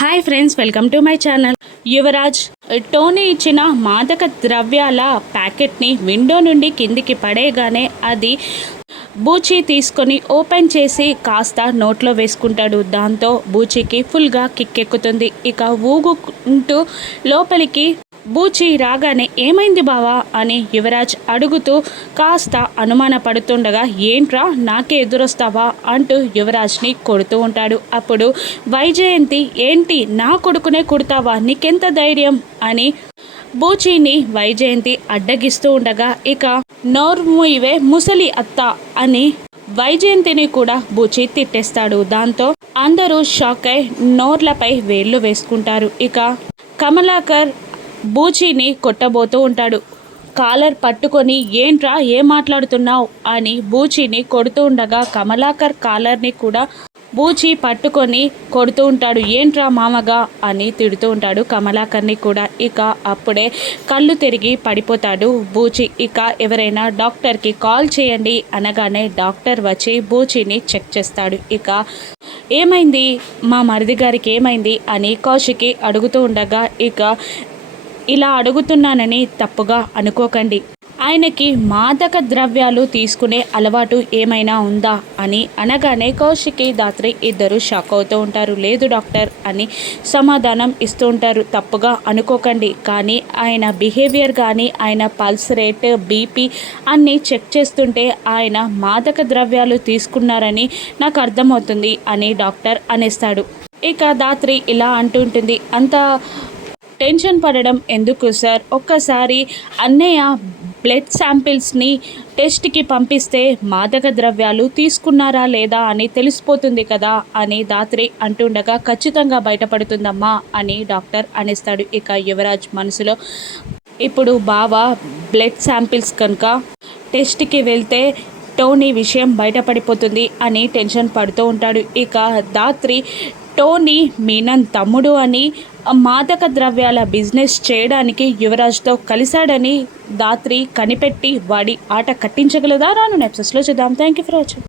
Hi friends, welcome to my channel. Yuvraj Tony ఇచ్చిన మాదక ద్రవ్యాల ప్యాకెట్ని విండో నుండి కిందికి పడేయగానే అది బూచి తీసుకొని ఓపెన్ చేసి కాస్త నోట్లో వేసుకుంటాడు. దాంతో బూచికి ఫుల్గా కిక్కెక్కుతుంది. ఇక ఊగుకుంటూ లోపలికి బూచి రాగానే ఏమైంది బావా అని యువరాజ్ అడుగుతూ కాస్త అనుమాన పడుతుండగా, ఏంట్రా నాకే ఎదురొస్తావా అంటూ యువరాజ్ని కొడుతూ ఉంటాడు. అప్పుడు వైజయంతి, ఏంటి నా కొడుకునే కొడతావా, నీకెంత ధైర్యం అని బూచిని వైజయంతి అడ్డగిస్తూ ఉండగా, ఇక నోర్ముయివే ముసలి అత్త అని వైజయంతిని కూడా బూచి తిట్టేస్తాడు. దాంతో అందరూ షాక్ అయి నోర్లపై వేళ్ళు వేసుకుంటారు. ఇక కమలాకర్ బూచిని కొట్టబోతూ ఉంటాడు. కాలర్ పట్టుకొని, ఏంట్రా ఏం మాట్లాడుతున్నావు అని బూచిని కొడుతూ ఉండగా కమలాకర్ కాలర్ని కూడా బూచి పట్టుకొని కొడుతూ ఉంటాడు. ఏంట్రా మామగా అని తిడుతూ ఉంటాడు కమలాకర్ని కూడా. ఇక అప్పుడే కళ్ళు తిరిగి పడిపోతాడు బూచి. ఇక ఎవరైనా డాక్టర్కి కాల్ చేయండి అనగానే డాక్టర్ వచ్చి బూచిని చెక్ చేస్తాడు. ఇక ఏమైంది మా మరిది గారికి ఏమైంది అని కౌశికి అడుగుతూ ఉండగా, ఇక ఇలా అడుగుతున్నానని తప్పుగా అనుకోకండి, ఆయనకి మాదక ద్రవ్యాలు తీసుకునే అలవాటు ఏమైనా ఉందా అని అనగానే కౌశికి దాత్రి ఇద్దరు షాక్ అవుతూ ఉంటారు. లేదు డాక్టర్ అని సమాధానం ఇస్తూ ఉంటారు. తప్పుగా అనుకోకండి, కానీ ఆయన బిహేవియర్ కానీ ఆయన పల్స్ రేట్, బీపీ అన్నీ చెక్ చేస్తుంటే ఆయన మాదక ద్రవ్యాలు తీసుకున్నారని నాకు అర్థమవుతుంది అని డాక్టర్ అనేస్తాడు. ఇక దాత్రి ఇలా అంటుంటుంది, అంత టెన్షన్ పడడం ఎందుకు సార్, ఒక్కసారి అన్నయ్య బ్లడ్ శాంపిల్స్ని టెస్ట్కి పంపిస్తే మాదక ద్రవ్యాలు తీసుకున్నారా లేదా అని తెలిసిపోతుంది కదా అని దాత్రి అంటుండగా, ఖచ్చితంగా బయటపడుతుందమ్మా అని డాక్టర్ అనేస్తాడు. ఇక యువరాజ్ మనసులో, ఇప్పుడు బావ బ్లడ్ శాంపిల్స్ కనుక టెస్ట్కి వెళ్తే టోనీ విషయం బయటపడిపోతుంది అని టెన్షన్ పడుతూ ఉంటాడు. ఇక దాత్రి టోనీ మీనన్ తమ్ముడు అని మాదక ద్రవ్యాల బిజినెస్ చేయడానికి యువరాజ్తో కలిశాడని దాత్రి కనిపెట్టి వాడి ఆట కట్టించగలదా? రాను ఎపిసోడ్స్లో చూద్దాం. Thank you for watching.